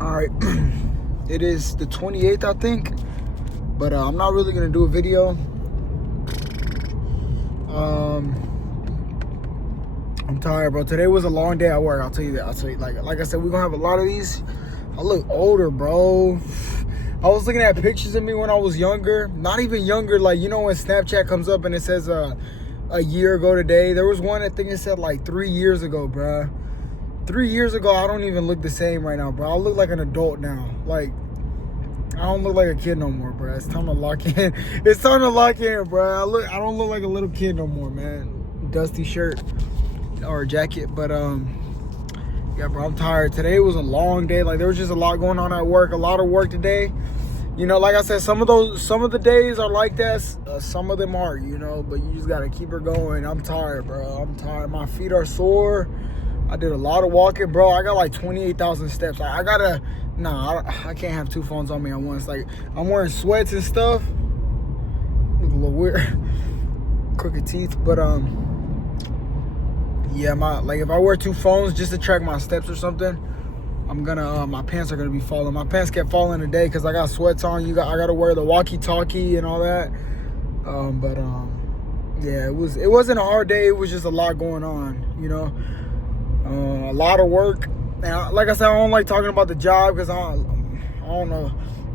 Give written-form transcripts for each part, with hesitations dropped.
All right, it is the 28th, I think, but I'm not really gonna do a video. I'm tired, bro. Today was a long day at work. I'll tell you that. Like I said, we're gonna have a lot of these. I look older, bro. I was looking at pictures of me when I was younger. Not even younger, like, you know when Snapchat comes up and it says a year ago today. There was one, I think it said like 3 years ago, bro. 3 years ago, I don't even look the same right now, bro. I look like an adult now. Like, I don't look like a kid no more, bro. It's time to lock in. It's time to lock in, bro. I don't look like a little kid no more, man. Dusty shirt or jacket, but yeah, bro. I'm tired. Today was a long day. Like, there was just a lot going on at work. A lot of work today. You know, like I said, some of the days are like that. Some of them aren't, you know. But you just gotta keep her going. I'm tired, bro. I'm tired. My feet are sore. I did a lot of walking, bro. I got like 28,000 steps. I can't have two phones on me at once. Like, I'm wearing sweats and stuff. Look a little weird. Crooked teeth, but yeah, if I wear two phones just to track my steps or something, I'm gonna my pants are gonna be falling. My pants kept falling today because I got sweats on. I gotta wear the walkie-talkie and all that. Yeah, it wasn't a hard day. It was just a lot going on, you know. A lot of work. And like I said, I don't like talking about the job because I don't know.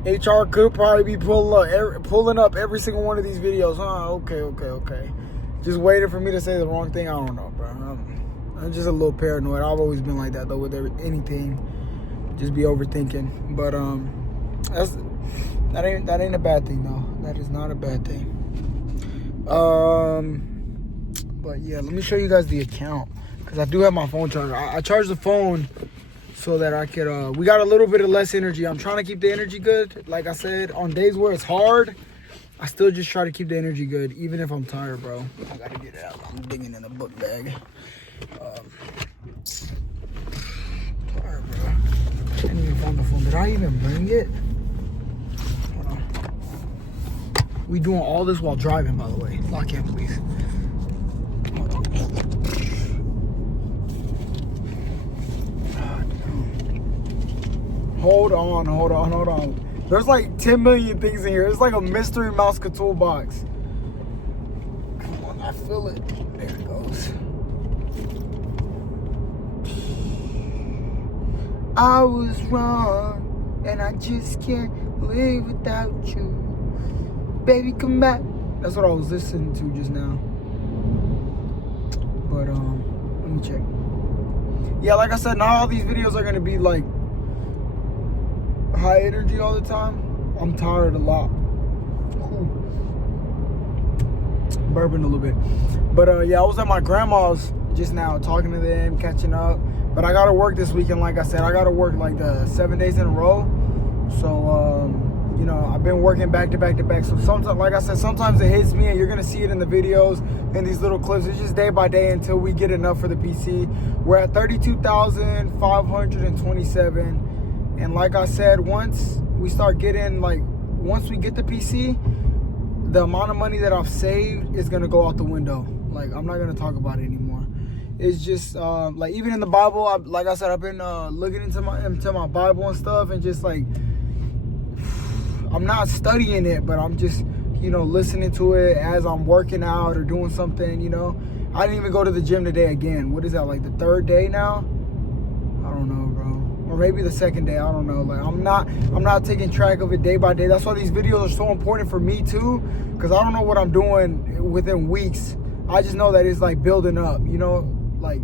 HR could probably be pulling up every single one of these videos. Okay. Just waiting for me to say the wrong thing. I don't know, bro. I'm just a little paranoid. I've always been like that though with anything. Just be overthinking. But that ain't a bad thing though. That is not a bad thing. But yeah, let me show you guys the account. Because I do have my phone charger. I charged the phone so that I could, we got a little bit of less energy. I'm trying to keep the energy good. Like I said, on days where it's hard, I still just try to keep the energy good, even if I'm tired, bro. I got to get it out. I'm digging in the book bag. Tired, bro. I didn't even find the phone. Did I even bring it? Hold on. We doing all this while driving, by the way. Lock in, please. Hold on. There's like 10 million things in here. It's like a mystery mouse toolbox. Come on, I feel it. There it goes. I was wrong, and I just can't live without you. Baby, come back. That's what I was listening to just now. But let me check. Yeah, like I said, not all these videos are gonna be like high energy all the time. I'm tired a lot. Burping a little bit. But yeah, I was at my grandma's just now talking to them, catching up. But I gotta work this weekend, like I said. I gotta work like the 7 days in a row. So you know, I've been working back to back to back. So sometimes, like I said, sometimes it hits me and you're gonna see it in the videos, in these little clips. It's just day by day until we get enough for the PC. We're at 32,527. And like I said, once we get the PC, the amount of money that I've saved is gonna go out the window. Like, I'm not gonna talk about it anymore. It's just like, even in the Bible, like I said, I've been looking into my Bible and stuff, and just like, I'm not studying it, but I'm just, you know, listening to it as I'm working out or doing something, you know. I didn't even go to the gym today again. What is that, like the third day now? I don't know, bro. Or maybe the second day, I don't know. Like, I'm not taking track of it day by day. That's why these videos are so important for me too, because I don't know what I'm doing within weeks. I just know that it's like building up, you know, like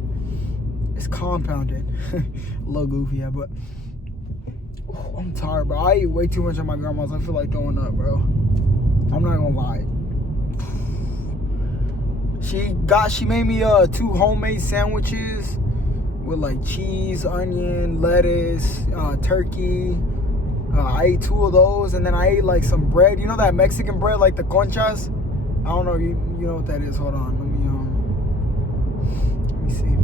it's compounded. A little goofy, yeah, but I'm tired, bro. I eat way too much at my grandma's. I feel like throwing up, bro. I'm not gonna lie. She made me 2 homemade sandwiches with like cheese, onion, lettuce, turkey. I ate 2 of those, and then I ate like some bread. You know that Mexican bread, like the conchas? I don't know if you know what that is. Hold on, let me see.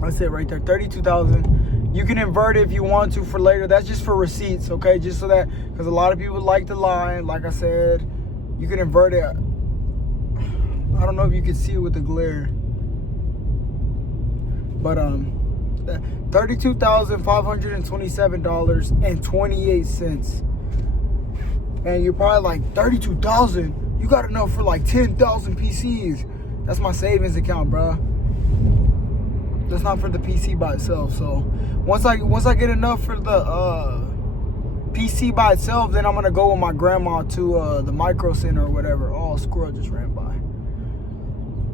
That's it right there, 32,000. You can invert it if you want to for later. That's just for receipts, okay? Just so that, because a lot of people like to lie. Like I said, you can invert it. I don't know if you can see it with the glare. But $32,527.28. And you're probably like, 32,000? You got enough for like 10,000 PCs. That's my savings account, bro. That's not for the PC by itself. So once I get enough for the PC by itself, then I'm gonna go with my grandma to the Micro Center or whatever. Oh, squirrel just ran by.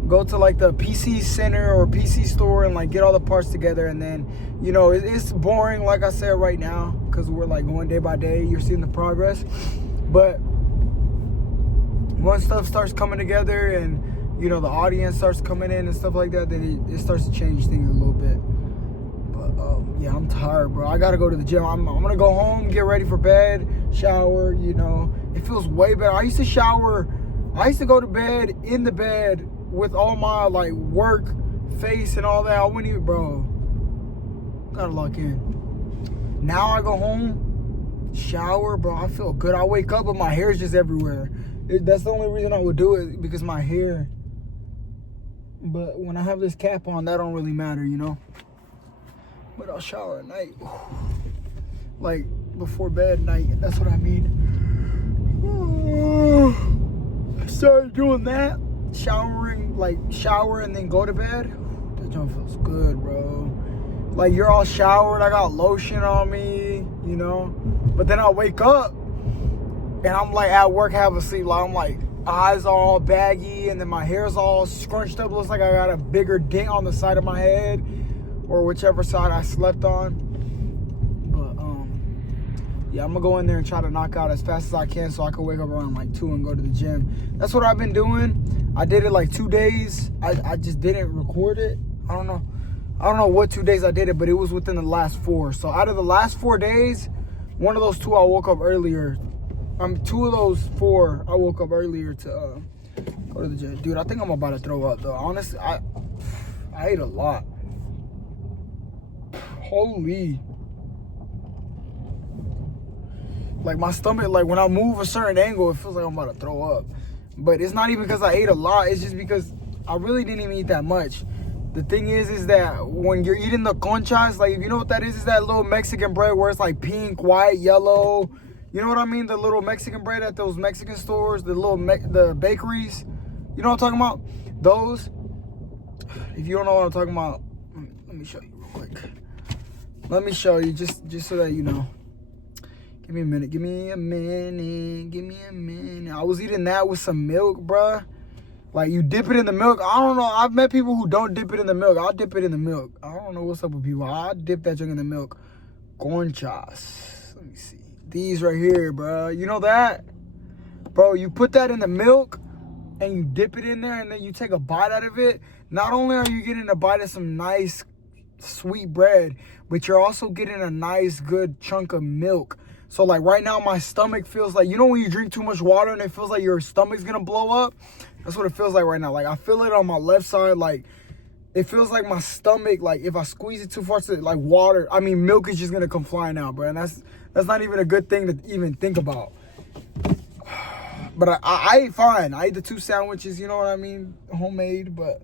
Go to like the PC center or PC store and like get all the parts together, and then, you know, it's boring, like I said, right now, because we're like going day by day. You're seeing the progress, but once stuff starts coming together and, you know, the audience starts coming in and stuff like that, then it starts to change things a little bit. But yeah, I'm tired, bro. I gotta go to the gym. I'm gonna go home, get ready for bed, shower. You know, it feels way better. I used to go to bed in the bed with all my like work face and all that. I wouldn't even, bro. Gotta lock in. Now I go home, shower, bro. I feel good. I wake up, but my hair is just everywhere. That's the only reason I would do it, because my hair. But when I have this cap on, that don't really matter, you know. But I'll shower at night, like before bed night. That's what I mean. I started doing that. Shower and then go to bed. That junk feels good, bro. Like, you're all showered, I got lotion on me, you know. But then I wake up and I'm like at work, have a sleep. Like, I'm like, eyes are all baggy, and then my hair's all scrunched up. Looks like I got a bigger dent on the side of my head, or whichever side I slept on. But yeah, I'm gonna go in there and try to knock out as fast as I can so I can wake up around like 2 and go to the gym. That's what I've been doing. I did it like 2 days. I just didn't record it. I don't know what 2 days I did it, but it was within the last 4. So out of the last 4 days, one of those 2 I woke up earlier. 2 of those 4 I woke up earlier to go to the gym. Dude, I think I'm about to throw up though. Honestly, I ate a lot. Holy. Like, my stomach, like when I move a certain angle, it feels like I'm about to throw up. But it's not even because I ate a lot. It's just because I really didn't even eat that much. The thing is that when you're eating the conchas, like, if you know what that is that little Mexican bread where it's like pink, white, yellow. You know what I mean? The little Mexican bread at those Mexican stores, the little the bakeries. You know what I'm talking about? Those. If you don't know what I'm talking about, let me show you real quick. Let me show you just so that you know. Give me a minute. Give me a minute. I was eating that with some milk, bruh. Like, you dip it in the milk. I don't know. I've met people who don't dip it in the milk. I'll dip it in the milk. I don't know what's up with people. I'll dip that junk in the milk. Conchas. Let me see. These right here, bro. You know that? Bro, you put that in the milk and you dip it in there and then you take a bite out of it. Not only are you getting a bite of some nice, sweet bread, but you're also getting a nice, good chunk of milk. So, like, right now, my stomach feels like, you know when you drink too much water and it feels like your stomach's going to blow up? That's what it feels like right now. Like, I feel it on my left side. Like, it feels like my stomach, like, if I squeeze it too far to, like, water, I mean, milk is just going to come flying out, bro. And that's not even a good thing to even think about. But I ate fine. I ate the 2 sandwiches, you know what I mean? Homemade, but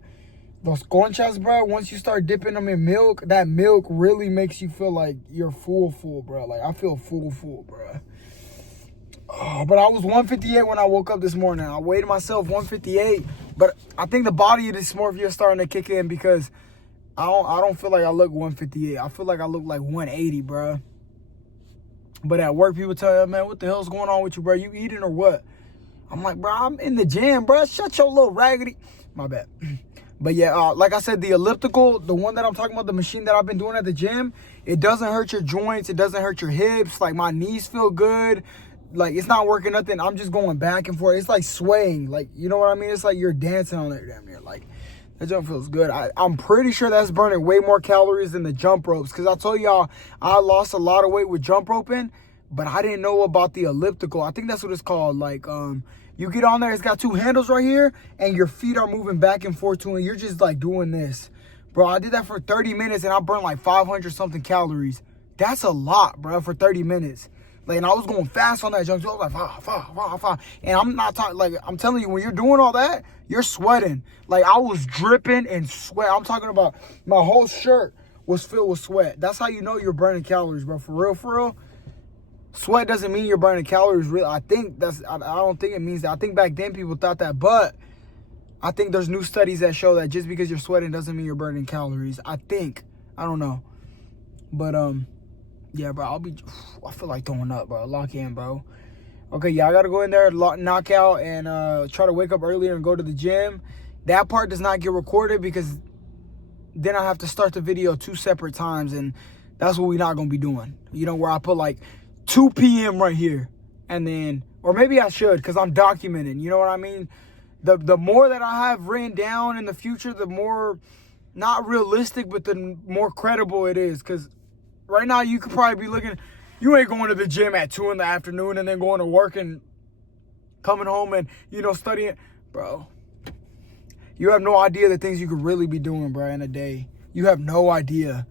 those conchas, bro, once you start dipping them in milk, that milk really makes you feel like you're full, bro. Like, I feel full, bro. Oh, but I was 158 when I woke up this morning. I weighed myself 158, but I think the body dysmorphia is starting to kick in because I don't feel like I look 158. I feel like I look like 180, bro. But at work, people tell you, man, what the hell's going on with you, bro? You eating or what? I'm like, bro, I'm in the gym, bro. Shut your little raggedy. My bad. But yeah, like I said, the elliptical, the one that I'm talking about, the machine that I've been doing at the gym, it doesn't hurt your joints. It doesn't hurt your hips. Like, my knees feel good. Like, it's not working nothing. I'm just going back and forth. It's like swaying. Like, you know what I mean? It's like you're dancing on it damn near. Like, that jump feels good. I'm pretty sure that's burning way more calories than the jump ropes. Because I told y'all I lost a lot of weight with jump roping, but I didn't know about the elliptical. I think that's what it's called. Like, you get on there, it's got 2 handles right here, and your feet are moving back and forth to it. You're just like doing this. Bro, I did that for 30 minutes and I burned like 500 something calories. That's a lot, bro, for 30 minutes. Like, and I was going fast on that junk. So I was like, five. And I'm not talking, like, I'm telling you, when you're doing all that, you're sweating. Like, I was dripping and sweat. I'm talking about my whole shirt was filled with sweat. That's how you know you're burning calories, bro. For real, for real. Sweat doesn't mean you're burning calories. Real, I don't think it means that. I think back then people thought that, but I think there's new studies that show that just because you're sweating doesn't mean you're burning calories. I don't know. But, yeah, bro, I feel like throwing up, bro. Lock in, bro. Okay, yeah, I got to go in there, knock out, and try to wake up earlier and go to the gym. That part does not get recorded because then I have to start the video 2 separate times, and that's what we're not going to be doing. You know, where I put, like, 2 p.m. right here, and then, or maybe I should because I'm documenting, you know what I mean? The more that I have written down in the future, the more, not realistic, but the more credible it is. Because right now you could probably be looking, you ain't going to the gym at 2 in the afternoon and then going to work and coming home and, you know, studying. Bro, you have no idea the things you could really be doing, bro, in a day. You have no idea.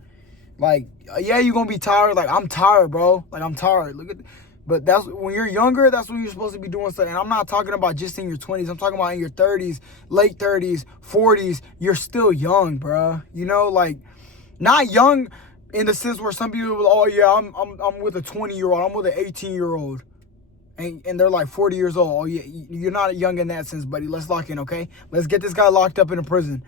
Like, yeah, you're going to be tired. Like, I'm tired, bro. Like, I'm tired. But that's when you're younger, that's when you're supposed to be doing stuff. And I'm not talking about just in your 20s. I'm talking about in your 30s, late 30s, 40s. You're still young, bro. You know, like, not young in the sense where some people, oh, yeah, I'm with a 20-year-old. I'm with an 18-year-old. And they're like 40 years old. Oh, yeah, you're not young in that sense, buddy. Let's lock in, okay? Let's get this guy locked up in a prison.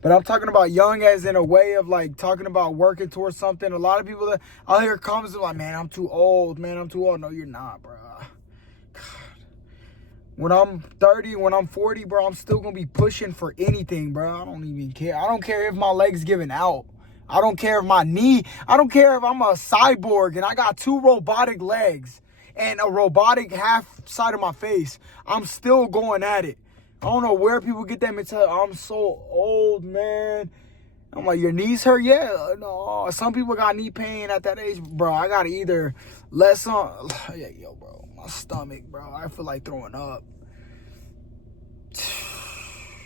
But I'm talking about young as in a way of like talking about working towards something. A lot of people that I'll hear comments like, man, I'm too old. Man, I'm too old. No, you're not, bro. God. When I'm 30, when I'm 40, bro, I'm still going to be pushing for anything, bro. I don't even care. I don't care if my leg's giving out. I don't care if my knee. I don't care if I'm a cyborg and I got 2 robotic legs and a robotic half side of my face. I'm still going at it. I don't know where people get that mentality. I'm so old, man. I'm like, your knees hurt? Yeah. No. Some people got knee pain at that age. Bro, I got to either let some... Yeah, yo, bro. My stomach, bro. I feel like throwing up.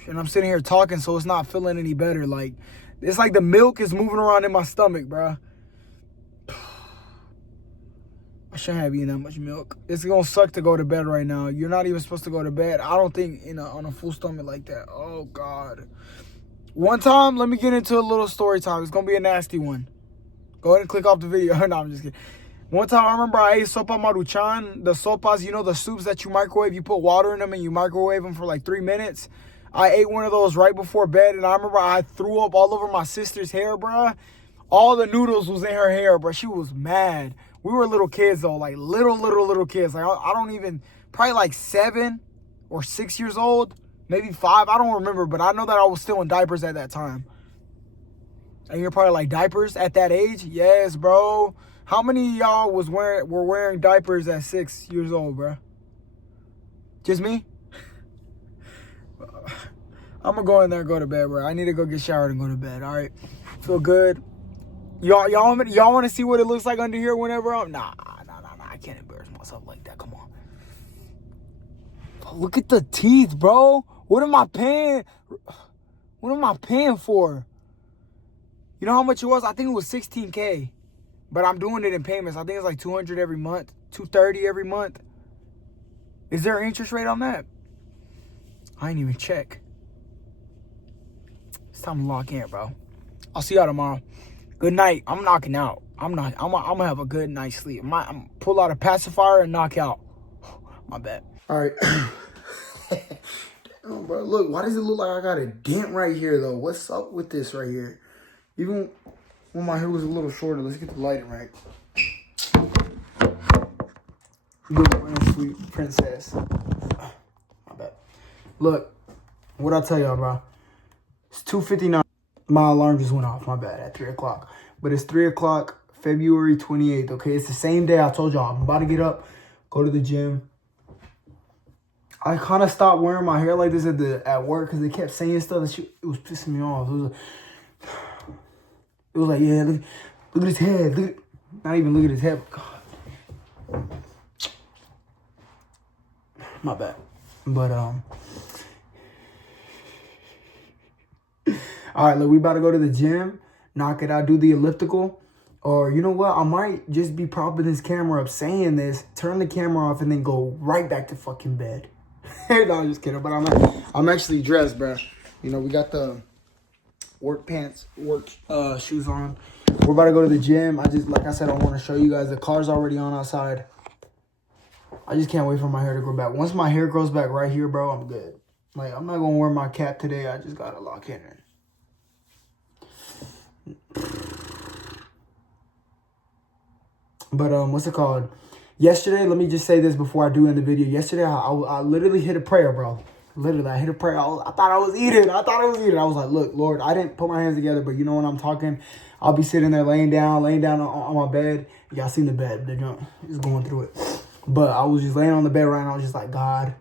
And I'm sitting here talking, so it's not feeling any better. Like, it's like the milk is moving around in my stomach, bro. I shouldn't have eaten that much milk. It's going to suck to go to bed right now. You're not even supposed to go to bed. I don't think on a full stomach like that. Oh, God. One time, let me get into a little story time. It's going to be a nasty one. Go ahead and click off the video. No, I'm just kidding. One time, I remember I ate sopa maruchan. The sopas, you know, the soups that you microwave. You put water in them and you microwave them for like 3 minutes. I ate one of those right before bed. And I remember I threw up all over my sister's hair, bruh. All the noodles was in her hair, bruh. She was mad. We were little kids, though, like little kids. Like, I don't even, probably like 7 or 6 years old, maybe 5. I don't remember, but I know that I was still in diapers at that time. And you're probably like, diapers at that age? Yes, bro. How many of y'all were wearing diapers at 6 years old, bro? Just me? I'm going to go in there and go to bed, bro. I need to go get showered and go to bed, all right? Feel good. Y'all want to see what it looks like under here whenever I'm... Nah. I can't embarrass myself like that. Come on. Look at the teeth, bro. What am I paying? What am I paying for? You know how much it was? I think it was $16K. But I'm doing it in payments. I think it's like $200 every month. $230 every month. Is there an interest rate on that? I ain't even check. It's time to lock in, bro. I'll see y'all tomorrow. Good night. I'm knocking out. I'm gonna have a good night's sleep. I'm pull out a pacifier and knock out. My bad. All right. Damn, bro. Look, why does it look like I got a dent right here, though? What's up with this right here? Even when my hair was a little shorter, let's get the lighting right. Good morning, sweet princess. My bad. Look, what I tell y'all, bro? It's 2:59. My alarm just went off, my bad, at 3 o'clock. But it's 3 o'clock, February 28th, okay? It's the same day I told y'all I'm about to get up, go to the gym. I kind of stopped wearing my hair like this at work because they kept saying stuff that it was pissing me off. It was like, yeah, look at his head. Not even look at his head. God. My bad. But, all right, look, we about to go to the gym, knock it out, do the elliptical. Or you know what? I might just be propping this camera up saying this, turn the camera off, and then go right back to fucking bed. No, I'm just kidding. But I'm actually dressed, bro. You know, we got the work pants, work shoes on. We're about to go to the gym. Like I said, I want to show you guys. The car's already on outside. I just can't wait for my hair to grow back. Once my hair grows back right here, bro, I'm good. Like, I'm not going to wear my cap today. I just got to lock in. But, what's it called? Yesterday, let me just say this before I do end the video. Yesterday, I literally hit a prayer, bro. Literally, I hit a prayer. I thought I was eating. I was like, look, Lord, I didn't put my hands together, but you know when I'm talking, I'll be sitting there laying down on my bed. Y'all seen the bed. The junk is going through it. But I was just laying on the bed right now. I was just like, God.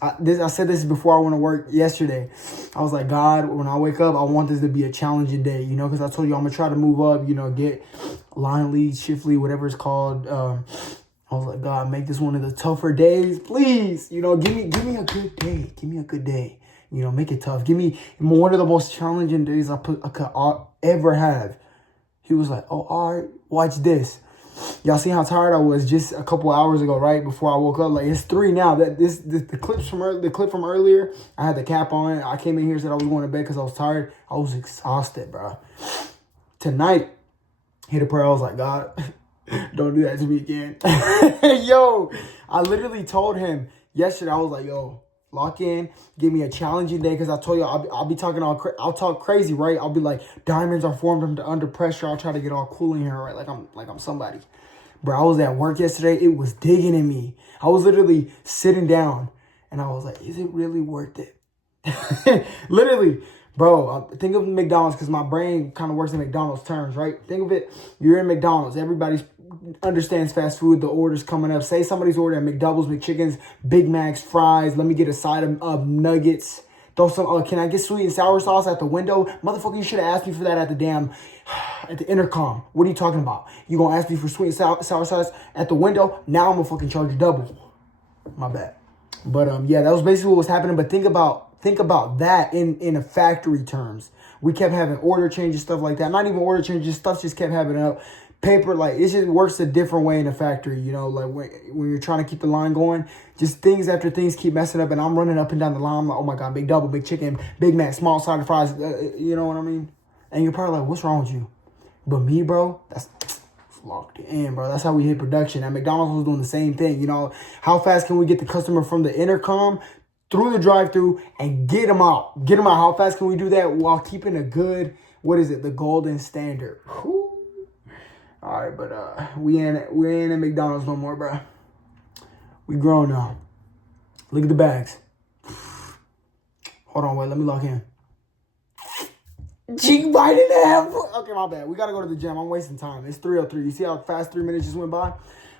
I said this before I went to work yesterday. I was like, God, when I wake up, I want this to be a challenging day, you know, because I told you I'm going to try to move up, you know, get line lead, shift lead, whatever it's called. I was like, God, make this one of the tougher days, please. You know, give me a good day. Give me a good day. You know, make it tough. Give me one of the most challenging days I could ever have. He was like, oh, all right, watch this. Y'all see how tired I was just a couple hours ago, right before I woke up. Like, it's 3 now. The clip from earlier. I had the cap on. I came in here and said I was going to bed because I was tired. I was exhausted, bro. Tonight, hit a prayer. I was like, God, don't do that to me again. Yo, I literally told him yesterday. I was like, yo, lock in, give me a challenging day, because I told you I'll be talking I'll talk crazy, right? I'll be like, diamonds are formed under pressure. I'll try to get all cool in here, right? Like I'm somebody. Bro, I was at work yesterday. It was digging in me. I was literally sitting down, and I was like, is it really worth it? Literally, bro, think of McDonald's, because my brain kind of works in McDonald's terms, right? Think of it, you're in McDonald's. Everybody understands fast food. The order's coming up. Say somebody's ordering McDoubles, McChickens, Big Macs, fries. Let me get a side of nuggets. Throw some, can I get sweet and sour sauce at the window? Motherfucker, you should have asked me for that at the intercom. What are you talking about? You gonna ask me for sweet and sour sauce at the window? Now I'm gonna fucking charge you double. My bad. But yeah, that was basically what was happening. But think about that in a factory terms. We kept having order changes, stuff like that. Not even order changes, stuff just kept happening up. Paper, like, it just works a different way in a factory, you know, like when you're trying to keep the line going, just things after things keep messing up, and I'm running up and down the line. I'm like, oh my God, big double, big chicken, Big Mac, small side of fries, you know what I mean? And you're probably like, what's wrong with you? But me, bro, that's locked in, bro. That's how we hit production. At McDonald's was doing the same thing, you know. How fast can we get the customer from the intercom through the drive-thru and get them out? Get them out. How fast can we do that while keeping a good, the golden standard? Whew. All right, but we ain't at McDonald's no more, bro. We grown now. Look at the bags. Hold on, wait, let me lock in. Cheek biting that. Okay, my bad. We gotta go to the gym. I'm wasting time. It's 3:03. You see how fast 3 minutes just went by?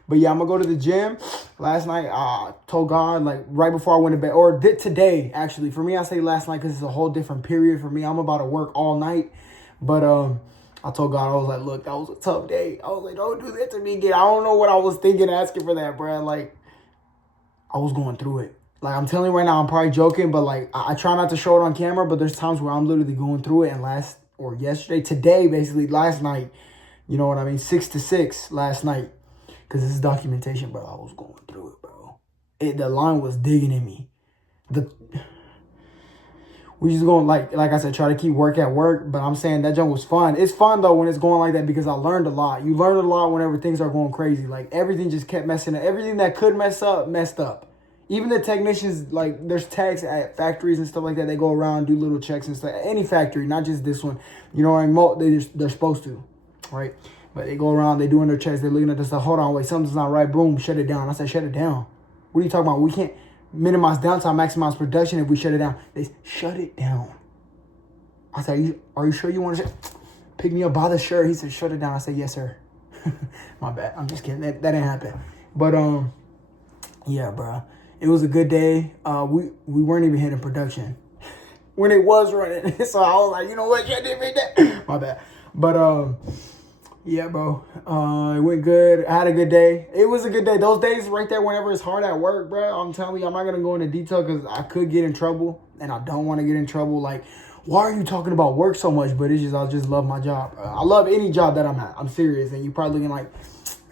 But yeah, I'm gonna go to the gym. Last night, I told God, like, right before I went to bed, or today, actually. For me, I say last night because it's a whole different period for me. I'm about to work all night. But I told God, I was like, look, that was a tough day. I was like, don't do that to me again. I don't know what I was thinking asking for that, bro. Like, I was going through it. Like, I'm telling you right now, I'm probably joking, but like, I try not to show it on camera, but there's times where I'm literally going through it. And today, basically, last night, you know what I mean? 6 to 6 last night. Because this is documentation, bro. I was going through it, bro. The line was digging in me. We just going, like I said, try to keep work at work. But I'm saying that jump was fun. It's fun, though, when it's going like that, because I learned a lot. You learn a lot whenever things are going crazy. Like, everything just kept messing up. Everything that could mess up, messed up. Even the technicians, like, there's techs at factories and stuff like that. They go around, do little checks and stuff. Any factory, not just this one. You know what I mean? They're supposed to, right? But they go around, they're doing their checks. They're looking at this stuff. Hold on, wait, something's not right. Boom, shut it down. I said, shut it down. What are you talking about? We can't minimize downtime, maximize production if we shut it down. They shut it down. I said, are you sure you want to pick me up by the shirt? He said, shut it down. I said, yes, sir. My bad. I'm just kidding. That didn't happen. But, yeah, bro. It was a good day. We weren't even hitting production when it was running. So I was like, you know what? Yeah, I didn't make that. My bad. But, yeah, bro. It went good. I had a good day. It was a good day. Those days right there, whenever it's hard at work, bro, I'm telling you, I'm not going to go into detail because I could get in trouble, and I don't want to get in trouble. Like, why are you talking about work so much? But it's just, I just love my job. I love any job that I'm at. I'm serious. And you're probably looking like,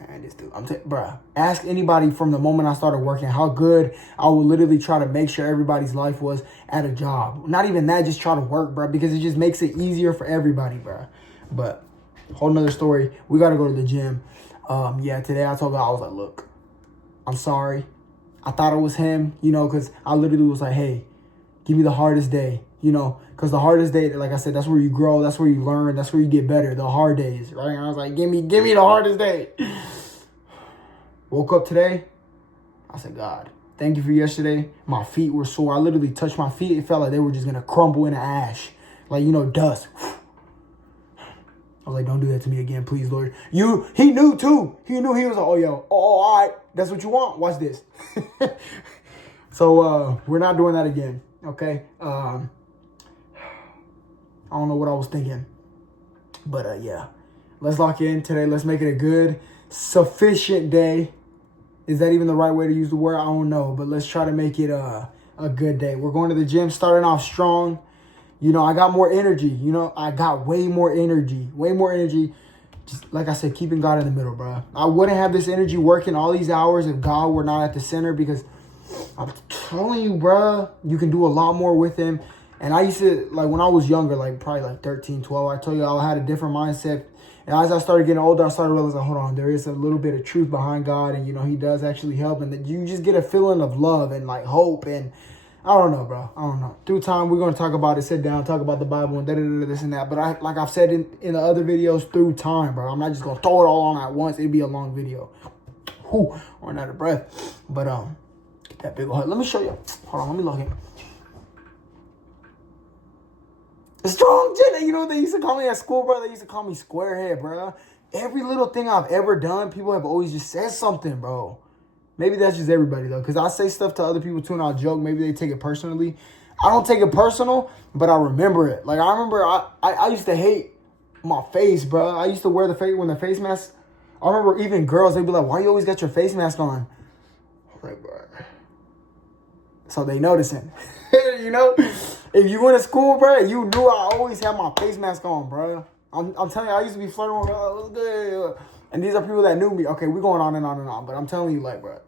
Man, this dude, bruh, ask anybody from the moment I started working how good I would literally try to make sure everybody's life was at a job. Not even that, just try to work, bruh, because it just makes it easier for everybody, bruh. But whole nother story. We got to go to the gym. Yeah, today I told her, I was like, look, I'm sorry. I thought it was him, you know, because I literally was like, hey, give me the hardest day, you know, because the hardest day, like I said, that's where you grow, that's where you learn, that's where you get better, the hard days, right? And I was like, give me the hardest day. Woke up today, I said, God, thank you for yesterday. My feet were sore. I literally touched my feet. It felt like they were just going to crumble into ash, like, you know, dust. I was like, don't do that to me again, please, Lord. He knew too. He knew. He was like, oh, yo, all right, that's what you want. Watch this. So we're not doing that again, okay? I don't know what I was thinking. But, yeah, let's lock in today. Let's make it a good, sufficient day. Is that even the right way to use the word? I don't know. But let's try to make it a good day. We're going to the gym, starting off strong. You know, I got more energy. You know, I got way more energy. Way more energy. Just like I said, keeping God in the middle, bro. I wouldn't have this energy working all these hours if God were not at the center, because I'm telling you, bro, you can do a lot more with him. And I used to, like, when I was younger, like probably like 13, 12, I told you I had a different mindset. And as I started getting older, I started realizing, hold on, there is a little bit of truth behind God. And, you know, he does actually help. And that you just get a feeling of love and, like, hope. And I don't know, bro. I don't know. Through time, we're going to talk about it, sit down, talk about the Bible and da-da-da-da, this and that. But like I've said in the other videos, through time, bro. I'm not just going to throw it all on at once. It'd be a long video. Whew, running out of breath. But get that big old head. Let me show you. Hold on, let me log in. Strong Jenna, you know what they used to call me at school, bro? They used to call me Squarehead, bro. Every little thing I've ever done, people have always just said something, bro. Maybe that's just everybody, though, because I say stuff to other people, too, and I'll joke. Maybe they take it personally. I don't take it personal, but I remember it. Like, I remember I used to hate my face, bro. I used to wear the face mask. I remember even girls, they'd be like, why you always got your face mask on? I'm like, bro. So they noticing. You know? If you went to school, bro, you knew I always had my face mask on, bro. I'm telling you, I used to be flirting with girls. What's good? And these are people that knew me. Okay, we're going on and on and on. But I'm telling you, like, bro,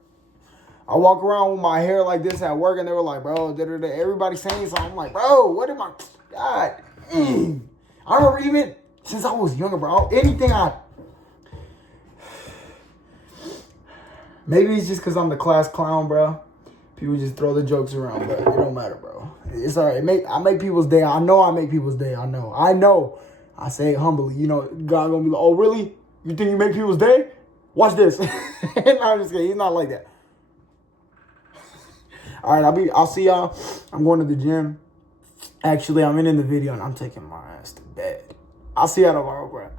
I walk around with my hair like this at work, and they were like, bro, da-da-da. Everybody saying something. I'm like, bro, what am I? God. I remember even since I was younger, bro, maybe it's just because I'm the class clown, bro. People just throw the jokes around, but it don't matter, bro. It's all right. I make people's day. I know I make people's day. I know. I say it humbly. You know, God gonna be like, oh, really? You think you make people's day? Watch this. No, I'm just kidding. He's not like that. All right, I'll see y'all. I'm going to the gym. Actually, I'm in the video, and I'm taking my ass to bed. I'll see y'all tomorrow, bro.